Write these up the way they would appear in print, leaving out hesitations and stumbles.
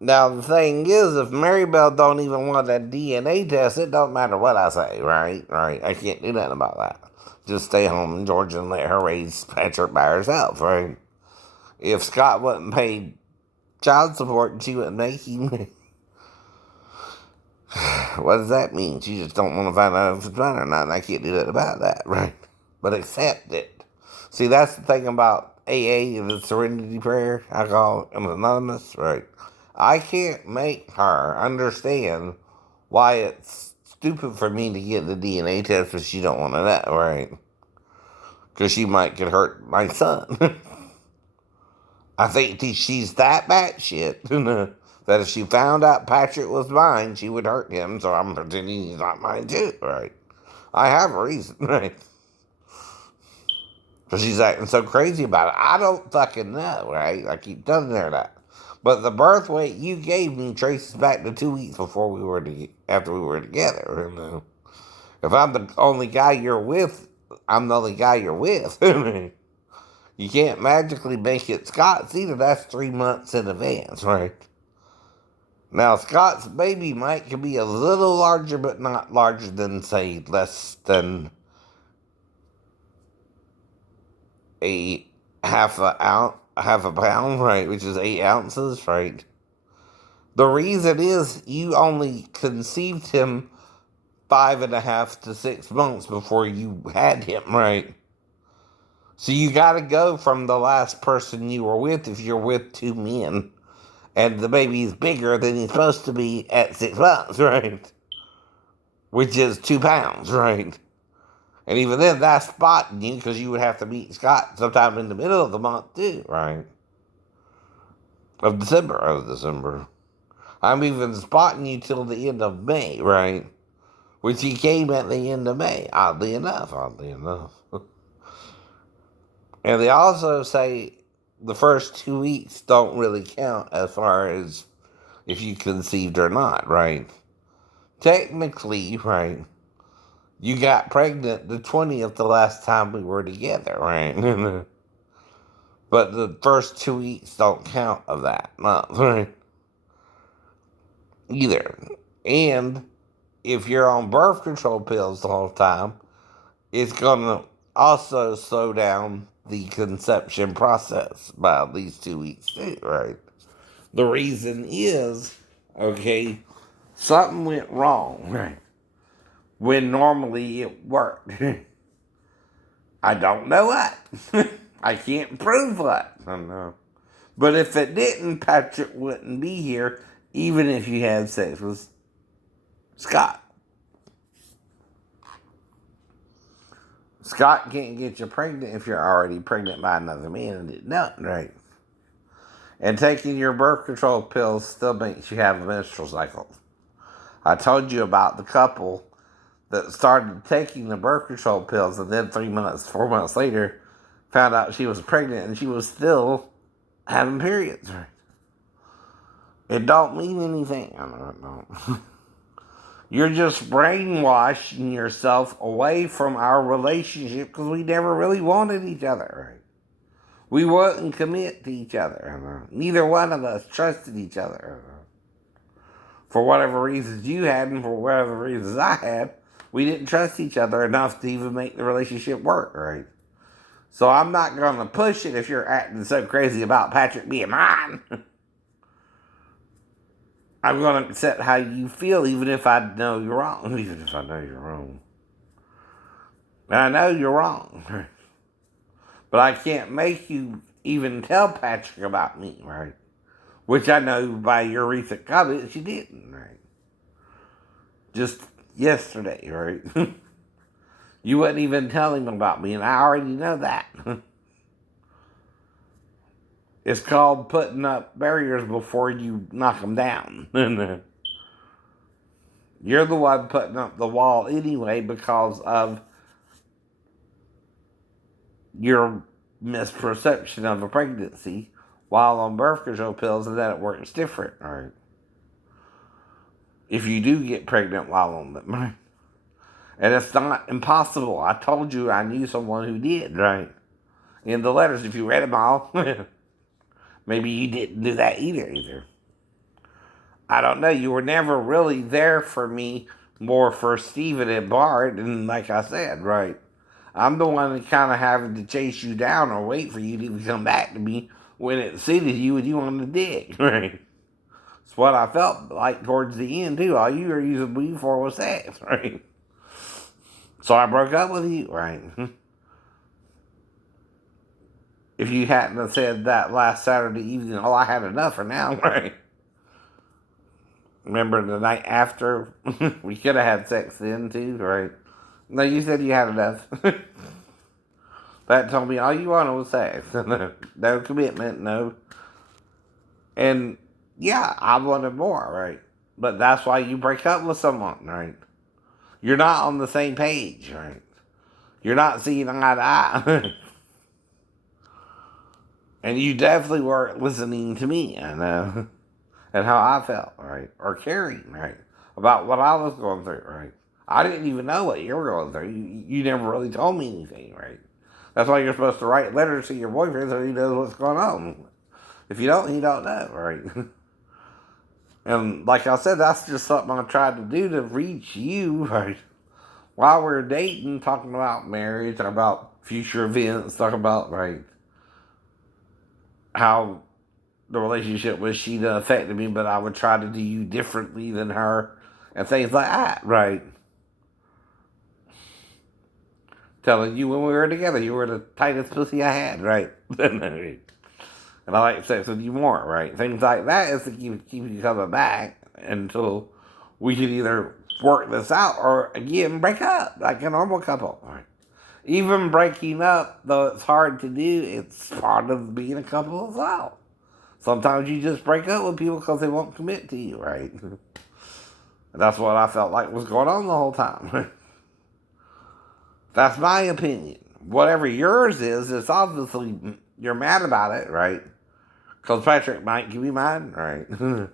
Now the thing is, if Maribel don't even want that DNA test, it don't matter what I say, right? Right? I can't do nothing about that. Just stay home in Georgia and let her raise Patrick by herself, right? If Scott wasn't paid child support, she wouldn't make him. What does that mean? She just don't want to find out if it's mine or not, and I can't do nothing about that, right? But accept it. See, that's the thing about AA and the Serenity Prayer. I call it anonymous, right? I can't make her understand why it's stupid for me to get the DNA test if she don't want to know, right? Because she might get hurt my son. I think she's that batshit that if she found out Patrick was mine, she would hurt him. So I'm pretending he's not mine too, right? I have a reason, right? So she's acting so crazy about it. I don't fucking know, right? I keep telling her that. But the birth weight you gave me traces back to 2 weeks before after we were together. You know? If I'm the only guy you're with, I'm the only guy you're with. You can't magically make it Scott's either. That's 3 months in advance, right? Now, Scott's baby might could be a little larger, but not larger than, say, less than a half a pound, right? Which is 8 ounces, right? The reason is you only conceived him 5.5 to 6 months before you had him, right? So you got to go from the last person you were with if you're with two men, and the baby's bigger than he's supposed to be at 6 months, right? Which is 2 pounds, right? And even then, that's spotting you because you would have to meet Scott sometime in the middle of the month too, right? Of December. I'm even spotting you till the end of May, right? Which he came at the end of May, oddly enough. And they also say the first 2 weeks don't really count as far as if you conceived or not, right? Technically, right, you got pregnant the 20th the last time we were together, right? But the first 2 weeks don't count of that month, right? Either. And if you're on birth control pills the whole time, it's going to also slow down the conception process by at least 2 weeks, too, right? The reason is, okay, something went wrong, right? When normally it worked. I don't know what. I can't prove what. I don't know. But if it didn't, Patrick wouldn't be here, even if you had sex with Scott. Scott can't get you pregnant if you're already pregnant by another man and didn't know it, right? And taking your birth control pills still makes you have a menstrual cycle. I told you about the couple that started taking the birth control pills and then 3 months, 4 months later found out she was pregnant and she was still having periods. It don't mean anything. I don't know. You're just brainwashing yourself away from our relationship because we never really wanted each other, right? We wouldn't commit to each other. Neither one of us trusted each other. For whatever reasons you had and for whatever reasons I had, we didn't trust each other enough to even make the relationship work, right? So I'm not going to push it if you're acting so crazy about Patrick being mine. I'm going to accept how you feel even if I know you're wrong. Even if I know you're wrong. And I know you're wrong. But I can't make you even tell Patrick about me, right? Which I know by your recent comments you didn't, right? Just yesterday, right? You wouldn't even tell him about me, and I already know that. It's called putting up barriers before you knock them down. You're the one putting up the wall anyway because of your misperception of a pregnancy while on birth control pills, and then it works different, right? If you do get pregnant while on them, right? And it's not impossible. I told you I knew someone who did, right? In the letters, if you read them all, maybe you didn't do that either. I don't know. You were never really there for me, more for Steven and Bart. And like I said, right, I'm the one that kind of having to chase you down or wait for you to even come back to me when it suited you and you wanted to dig, right? It's what I felt like towards the end, too. All you were using me for was sex, right? So I broke up with you, right? If you hadn't have said that last Saturday evening, oh, I had enough for now, right? Remember the night after? We could have had sex then, too, right? No, you said you had enough. That told me all you wanted was sex. No commitment, no. And yeah, I wanted more, right? But that's why you break up with someone, right? You're not on the same page, right? You're not seeing eye to eye. And you definitely weren't listening to me, and and how I felt, right? Or caring, right? About what I was going through, right? I didn't even know what you were going through. You never really told me anything, right? That's why you're supposed to write letters to your boyfriend so he knows what's going on. If you don't, he don't know, right? And like I said, that's just something I tried to do to reach you, right? While we are dating, talking about marriage, talking about future events, talking about, right, how the relationship with Sheena affected me, but I would try to do you differently than her, and things like that, right? Telling you when we were together, you were the tightest pussy I had, right? And I like sex with you more, right? Things like that is to keep you coming back until we can either work this out or again break up like a normal couple. Right? Even breaking up, though it's hard to do, it's part of being a couple as well. Sometimes you just break up with people because they won't commit to you, right? And that's what I felt like was going on the whole time. That's my opinion. Whatever yours is, it's obviously you're mad about it, right? Because Patrick might give you mine, right?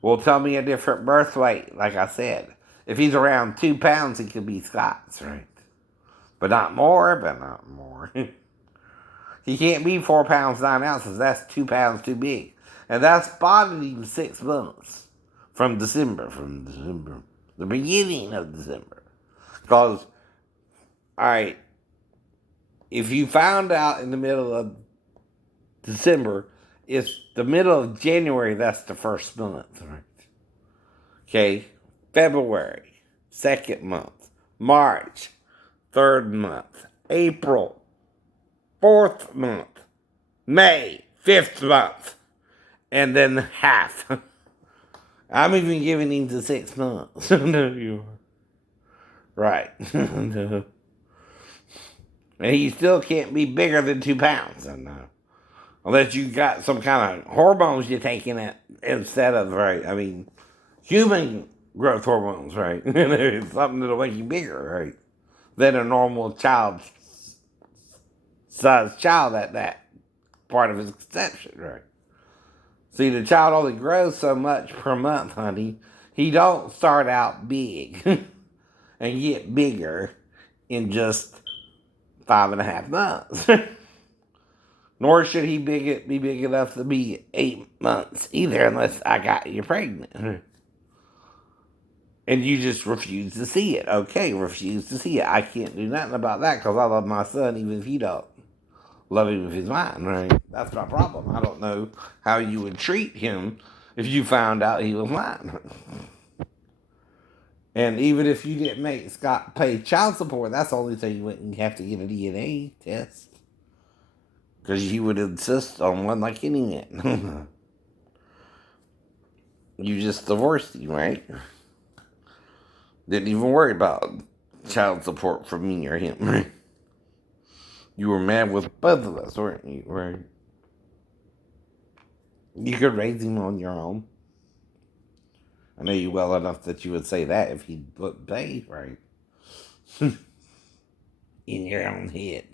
Well, tell me a different birth weight, like I said. If he's around 2 pounds, he could be Scots, right? But not more, but not more. He can't be 4 pounds, 9 ounces. That's 2 pounds too big. And that's bothered him 6 months from December, the beginning of December. Because, all right, if you found out in the middle of December, it's the middle of January, that's the first month, right? Okay, February, second month, March, third month, April, fourth month, May, fifth month, and then half. I'm even giving him the 6 months. No, you are. Right. No. And he still can't be bigger than 2 pounds. Unless you got some kind of hormones you're taking it instead of, right? I mean, human growth hormones, right? It's something that'll make you bigger, right? Than a normal sized child at that part of his conception, right? See, the child only grows so much per month, honey. He don't start out big and get bigger in just 5.5 months. Nor should he be big enough to be 8 months either, unless I got you pregnant. And you just refuse to see it. Okay, refuse to see it. I can't do nothing about that because I love my son even if you don't love him if he's mine, right? That's my problem. I don't know how you would treat him if you found out he was mine. And even if you didn't make Scott pay child support, that's the only thing you wouldn't have to get a DNA test. Because you would insist on one like any man. You just divorced him, right? Didn't even worry about child support from me or him, right? You were mad with both of us, weren't you, right? You could raise him on your own. I know you well enough that you would say that if he would pay, right? In your own head.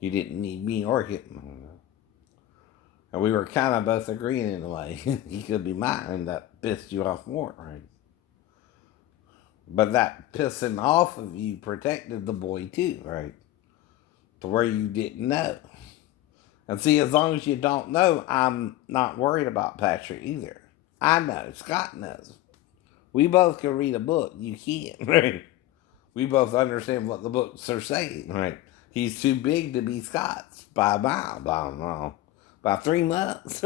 You didn't need me or him. And we were kind of both agreeing in a way. He could be mine, and that pissed you off more, right? But that pissing off of you protected the boy too, right? To where you didn't know. And see, as long as you don't know, I'm not worried about Patrick either. I know. Scott knows. We both can read a book. You can't, right? We both understand what the books are saying, right? He's too big to be Scott's by a mile, I don't know. By 3 months,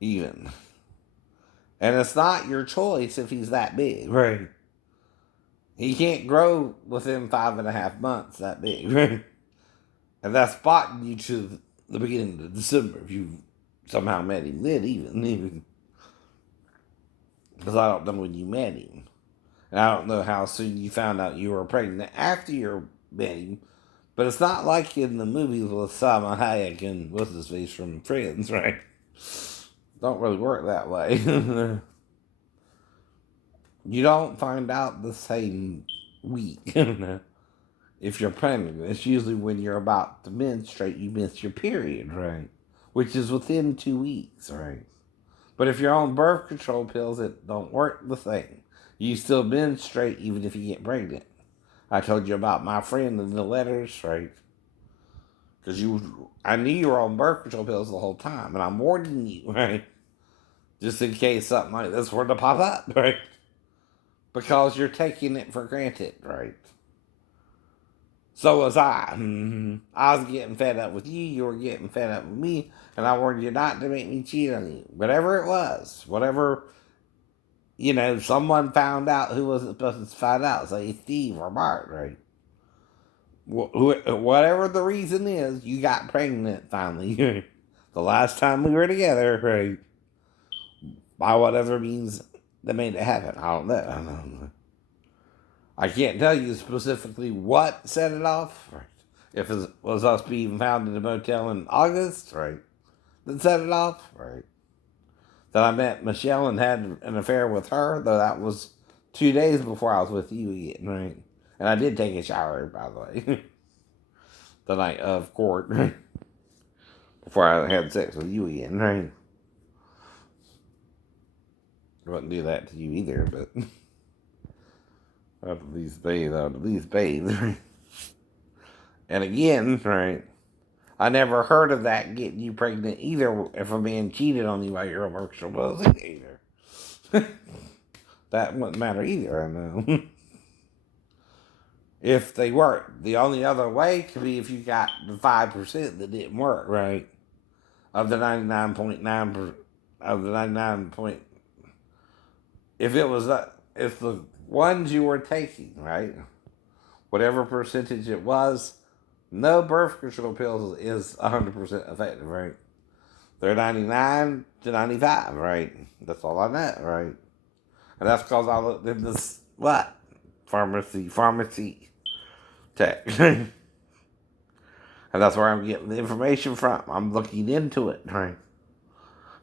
even. And it's not your choice if he's that big, right? He can't grow within 5.5 months that big, right? And that's spotting you to the beginning of December if you somehow met him then, even. Because I don't know when you met him. And I don't know how soon you found out you were pregnant after you met him. But it's not like in the movies with Salma Hayek and what's his face from Friends, right? Don't really work that way. You don't find out the same week. If you're pregnant, it's usually when you're about to menstruate, you miss your period, right? Which is within 2 weeks, right? But if you're on birth control pills, it don't work the same. You still menstruate even if you get pregnant. I told you about my friend in the letters, right? Because I knew you were on birth control pills the whole time, and I'm warning you, right? Just in case something like this were to pop up, right? Because you're taking it for granted, right? So was I. I was getting fed up with you. You were getting fed up with me. And I warned you not to make me cheat on you. Whatever it was. Whatever, someone found out who wasn't supposed to find out. Say Steve or Bart, right? Whatever the reason is, you got pregnant finally. The last time we were together, right? By whatever means that made it happen. I don't know. I can't tell you specifically what set it off. Right. If it was us being found in a motel in August, right, that set it off, right. That I met Michelle and had an affair with her, though that was 2 days before I was with you again, right. And I did take a shower, by the way, the night of court, right, before I had sex with you again, right. I wouldn't do that to you either, but I'd at least bathe. And again, right, I never heard of that getting you pregnant either if a man cheated on you while you're a virtual buzzing either. That wouldn't matter either, I know. If they worked. The only other way could be if you got the 5% that didn't work, right? Of the 99.9%, of the 99 point, if it was, if the ones you were taking, right? Whatever percentage it was, no birth control pills is 100% effective, right? They're 99 to 95, right? That's all I know, right? And that's because I looked in this, pharmacy tech. And that's where I'm getting the information from. I'm looking into it, right?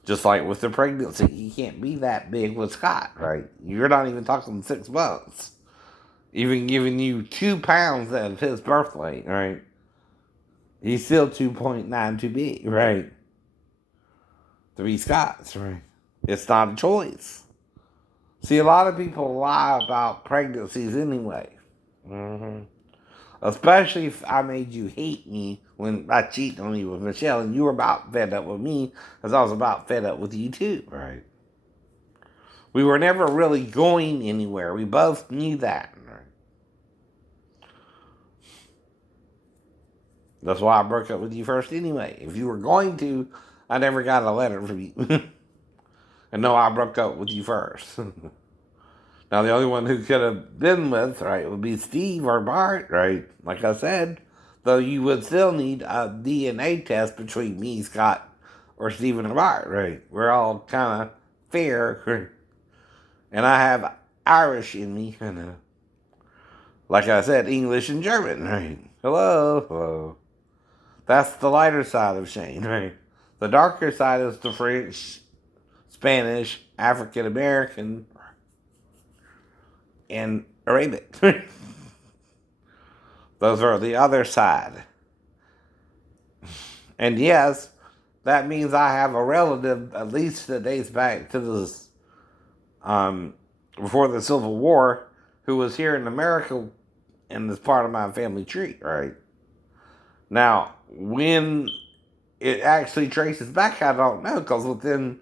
Just like with the pregnancy, you can't be that big with Scott, right? You're not even talking 6 months. Even giving you 2 pounds of his birth weight, right? He's still 2.9 too big, right? To be Scott's, right? It's not a choice. See, a lot of people lie about pregnancies anyway. Especially if I made you hate me when I cheated on you with Michelle and you were about fed up with me because I was about fed up with you too, right? We were never really going anywhere. We both knew that, right? That's why I broke up with you first anyway. If you were going to, I never got a letter from you. And no, I broke up with you first. Now, the only one who could have been with, right, would be Steve or Bart, right? Like I said, though you would still need a DNA test between me, Scott, or Stephen or Bart, right? We're all kind of fair, right? And I have Irish in me, and like I said, English and German, right? Hello. That's the lighter side of Shane, right? The darker side is the French, Spanish, African American, and Arabic. Those are the other side. And yes, that means I have a relative, at least that dates back to this, before the Civil War, who was here in America and is part of my family tree, right? Now, when it actually traces back, I don't know, because within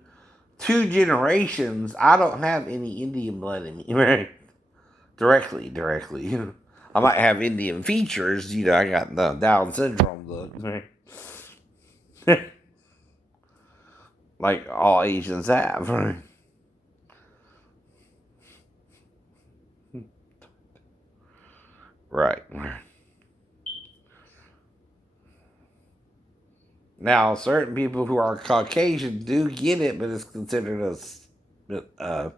2 generations, I don't have any Indian blood in me, right? Directly. I might have Indian features, I got the Down syndrome look, right? Like all Asians have, right? Right. Now, certain people who are Caucasian do get it, but it's considered a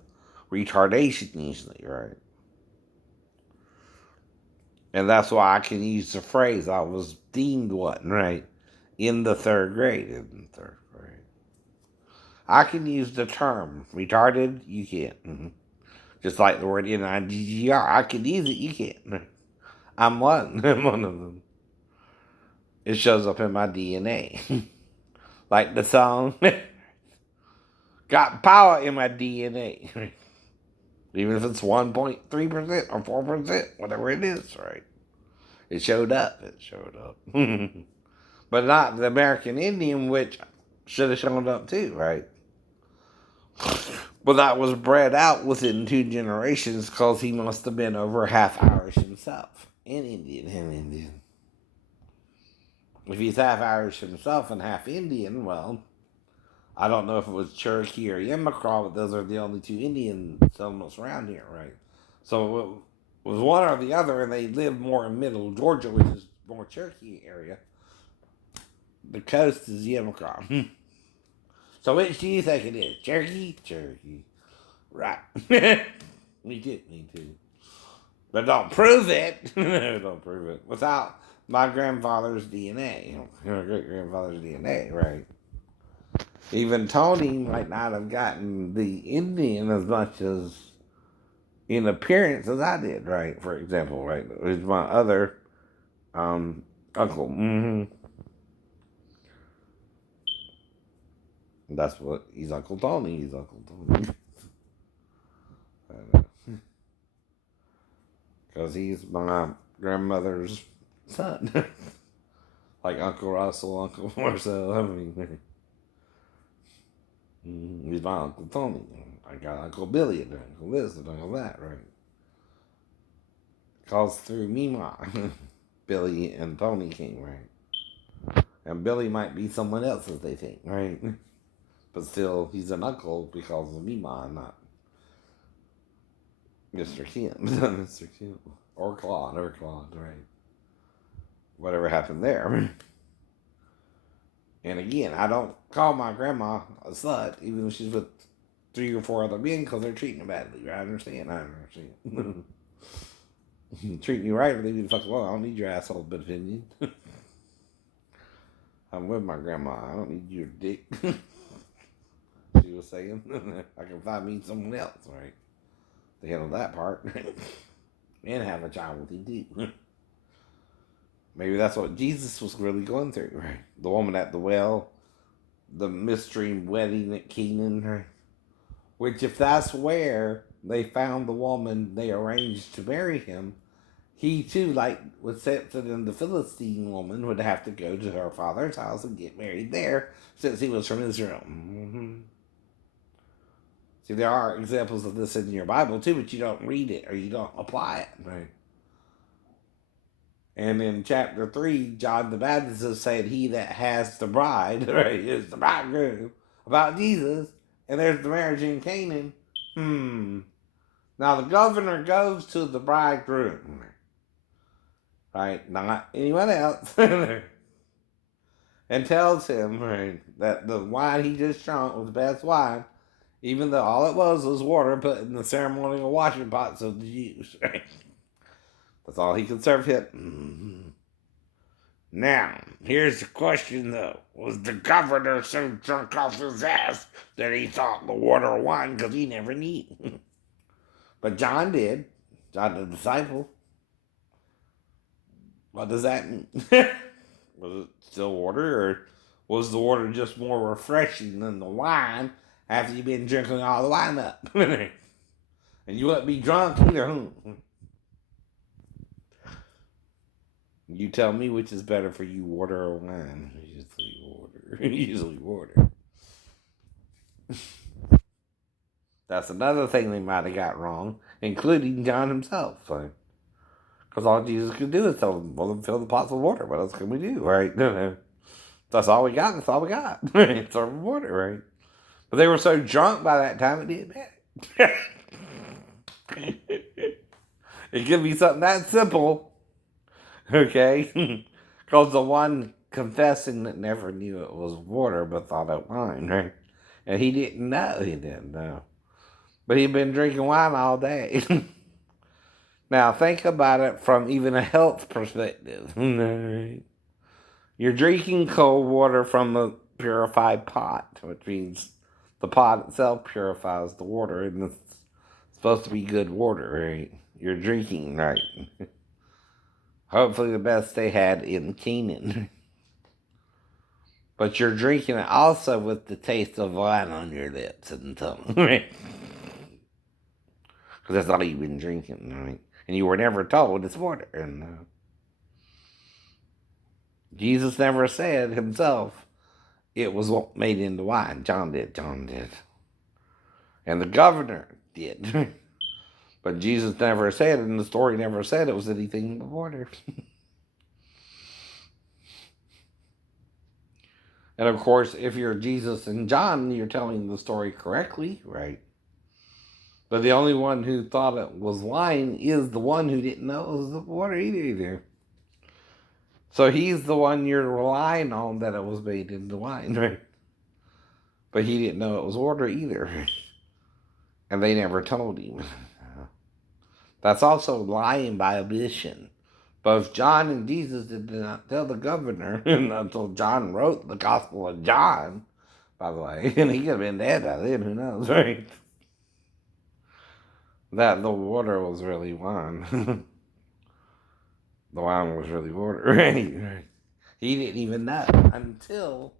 retardation usually, right? And that's why I can use the phrase I was deemed one, right? In the third grade. In the third grade. I can use the term retarded, you can't. Just like the word NIGGR. I can use it, you can't. I'm one. I'm one of them. It shows up in my DNA. Like the song, got power in my DNA. Even if it's 1.3% or 4%, whatever it is, right? It showed up. It showed up. But not the American Indian, which should have shown up too, right? But that was bred out within 2 generations because he must have been over half Irish himself. And Indian. If he's half Irish himself and half Indian, well, I don't know if it was Cherokee or Yamacraw, but those are the only 2 Indian settlements around here, right? So it was one or the other, and they lived more in middle Georgia, which is more Cherokee area. The coast is Yamacraw. So which do you think it is? Cherokee? Cherokee. Right. Me too. But don't prove it. Don't prove it. Without my grandfather's DNA, great grandfather's DNA, right? Even Tony might not have gotten the Indian as much as in appearance as I did, right? For example, right? It's my other uncle. That's what he's Uncle Tony. He's Uncle Tony. Because he's my grandmother's son. Like Uncle Russell, Uncle Marcel. I mean, he's my Uncle Tony. I got Uncle Billy and Uncle this and Uncle that, right? Calls through Mima. Billy and Tony came, right? And Billy might be someone else as they think, right? But still, he's an uncle because of Mima, not Mr. Kim. Mr. Kim. Or Claude, right? Whatever happened there. And again, I don't call my grandma a slut, even if she's with 3 or 4 other men, because they're treating her badly. I understand. Treating you right, leave you the fuck alone. I don't need your asshole bit opinion. I'm with my grandma. I don't need your dick. She was saying. I can find me someone else, right? To handle that part. And have a child with him too. Maybe that's what Jesus was really going through, right? The woman at the well, the mystery wedding at Canaan, right? Which, if that's where they found the woman they arranged to marry him, he too, like with Samson and the Philistine woman, would have to go to her father's house and get married there, since he was from Israel. See, there are examples of this in your Bible too, but you don't read it or you don't apply it, right? And in chapter 3, John the Baptist is saying, he that has the bride, right, is the bridegroom, about Jesus, and there's the marriage in Canaan. Now the governor goes to the bridegroom, right, not anyone else, and tells him, right, that the wine he just drunk was the best wine, even though all it was water put in the ceremonial washing pots of the Jews, right? That's all he could serve him. Now, here's the question though. Was the governor so drunk off his ass that he thought the water wine because he never knew? But John did. John the disciple. What does that mean? Was it still water, or was the water just more refreshing than the wine after you've been drinking all the wine up? And you wouldn't be drunk either, huh? You tell me which is better for you, water or wine. Usually water. Usually water. That's another thing they might have got wrong, including John himself. So, because all Jesus could do is tell them, well, fill the pots with water. What else can we do, right? No, no. That's all we got. That's all we got. It's our water, right? But they were so drunk by that time it didn't matter. It could be something that simple, okay? Because the one confessing that never knew it was water but thought it wine, right? And he didn't know. He didn't know. But he'd been drinking wine all day. Now, think about it from even a health perspective. You're drinking cold water from a purified pot, which means the pot itself purifies the water, and it's supposed to be good water, right? You're drinking right. Hopefully, the best they had in Canaan. But you're drinking it also with the taste of wine on your lips and tongue, right? Because that's all you've been drinking, right? And you were never told it's water. And Jesus never said himself it was made into wine. John did. John did. And the governor did. But Jesus never said, and the story never said it was anything but water. And of course, if you're Jesus and John, you're telling the story correctly, right? But the only one who thought it was wine is the one who didn't know it was the water either. So he's the one you're relying on that it was made into wine, right? But he didn't know it was water either. And they never told him. That's also lying by omission. Both John and Jesus did not tell the governor until John wrote the Gospel of John, by the way. And he could have been dead by then, who knows, right? That the water was really wine. The wine was really water, right? He didn't even know until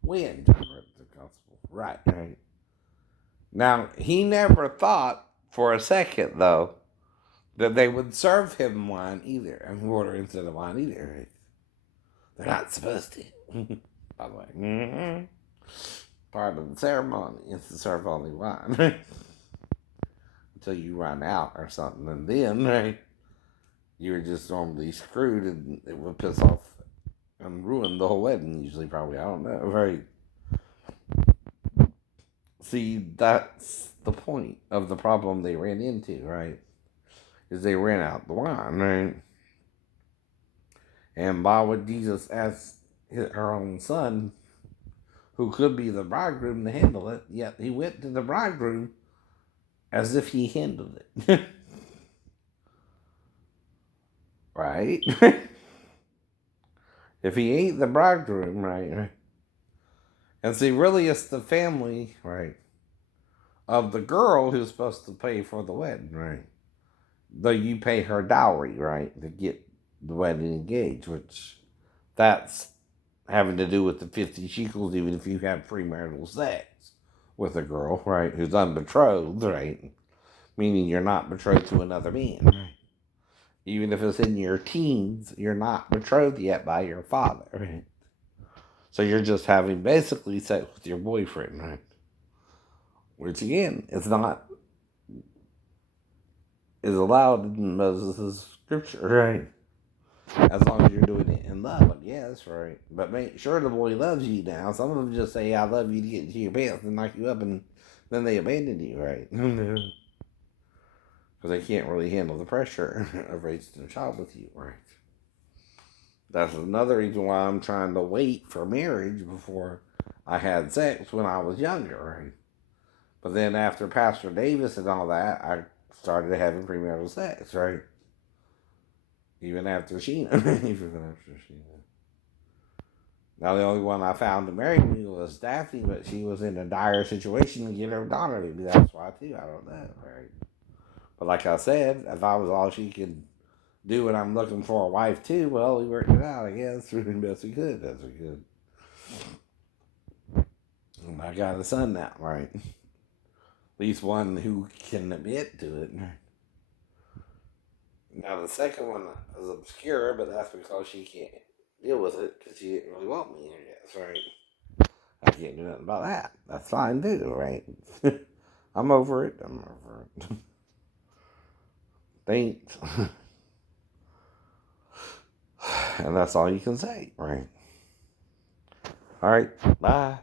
when John wrote the Gospel. Right. Now, he never thought for a second, though, that they would serve him wine either. I mean, water instead of wine either. Right? They're not supposed to. By the way. Mm-hmm. Part of the ceremony is to serve only wine. Until you run out or something. And then, right, you're just normally screwed and it would piss off and ruin the whole wedding, usually, probably. I don't know. Right. See, that's the point of the problem they ran into, right? Is they ran out the wine, right? And why would Jesus ask her own son, who could be the bridegroom, to handle it? Yet he went to the bridegroom as if he handled it. Right? If he ain't the bridegroom, right? And see, really, it's the family, right, of the girl who's supposed to pay for the wedding, right? Though you pay her dowry, right, to get the wedding engaged, which that's having to do with the 50 shekels, even if you have premarital sex with a girl, right, who's unbetrothed, right, meaning you're not betrothed to another man, right? Even if it's in your teens, you're not betrothed yet by your father, right? So you're just having basically sex with your boyfriend, right? Which again, it's not is allowed in Moses' scripture, right? As long as you're doing it in love, yes, right. But make sure the boy loves you now. Some of them just say, I love you to get into your pants and knock you up, and then they abandon you, right? Because they can't really handle the pressure of raising a child with you, right? That's another reason why I'm trying to wait for marriage before I had sex when I was younger, right? But then after Pastor Davis and all that, I started having premarital sex, right? Even after Sheena. Even after Sheena. Now, the only one I found to marry me was Daphne, but she was in a dire situation to get her daughter. Maybe that's why, too. I don't know, right? But like I said, if I was all she could do and I'm looking for a wife, too, well, we worked it out, I guess. The best we could, as we could. And I got a son now, right? At least one who can admit to it. Now the second one is obscure, but that's because she can't deal with it because she didn't really want me. I guess, right? I can't do nothing about that. That's fine too, right? I'm over it. I'm over it. Thanks. And that's all you can say, right? All right. Bye.